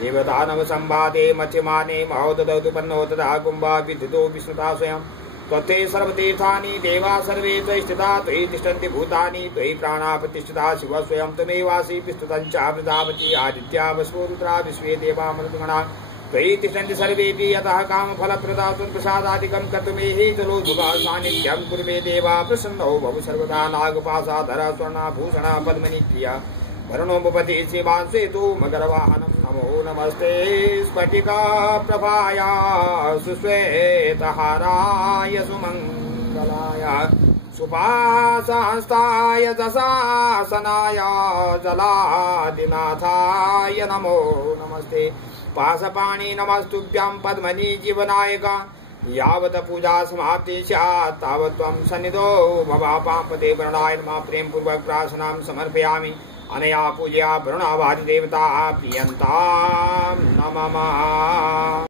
देवतानव संवादे मध्यमाने महोददौतुपन्नो तदा कुम्भा विद्युतो विष्णुता स्वयं त्वत्ते सर्वतीर्थानि देवा सर्वे त्वयि स्थिता त्वयि तिष्ठन्ति भूतानि त्वयि प्राणा प्रतिष्ठिता शिव स्वयं त्वमेवासि विस्तुतं च प्रजापति आदित्या वसवो रुद्रा विश्वे देवा मरुद्गणा त्वयि तिष्ठन्ति सर्वेऽपि यतः कामफलप्रदा त्वत्प्रसादादिकं कर्तुमेहि जलोद्भवा सान्निध्यं कुर्वे देवा प्रसन्नो भव सर्वदा नागपाशाधरा स्वर्णाभूषणा पद्मनि प्रिया वरुणो भवति शिवान् सेतु मकरवाहनं नमो नमस्ते स्फटिका प्रभाया सुश्वेतहाराय सुमङ्गलाय सुपाशहस्ताय दशासनाय जलादिनाथाय नमो नमस्ते पाशपाणि नमस्तुभ्यं पद्मनि जीवनायका यावत् पूजा समाप्ति स्यात् तावत् त्वं सन्निधो भवापापदे वरुणाय नमः प्रेमपूर्वक प्रार्थनां समर्पयामि अनया पूजया वरुणावादिदेवता प्रियन्तां नमः।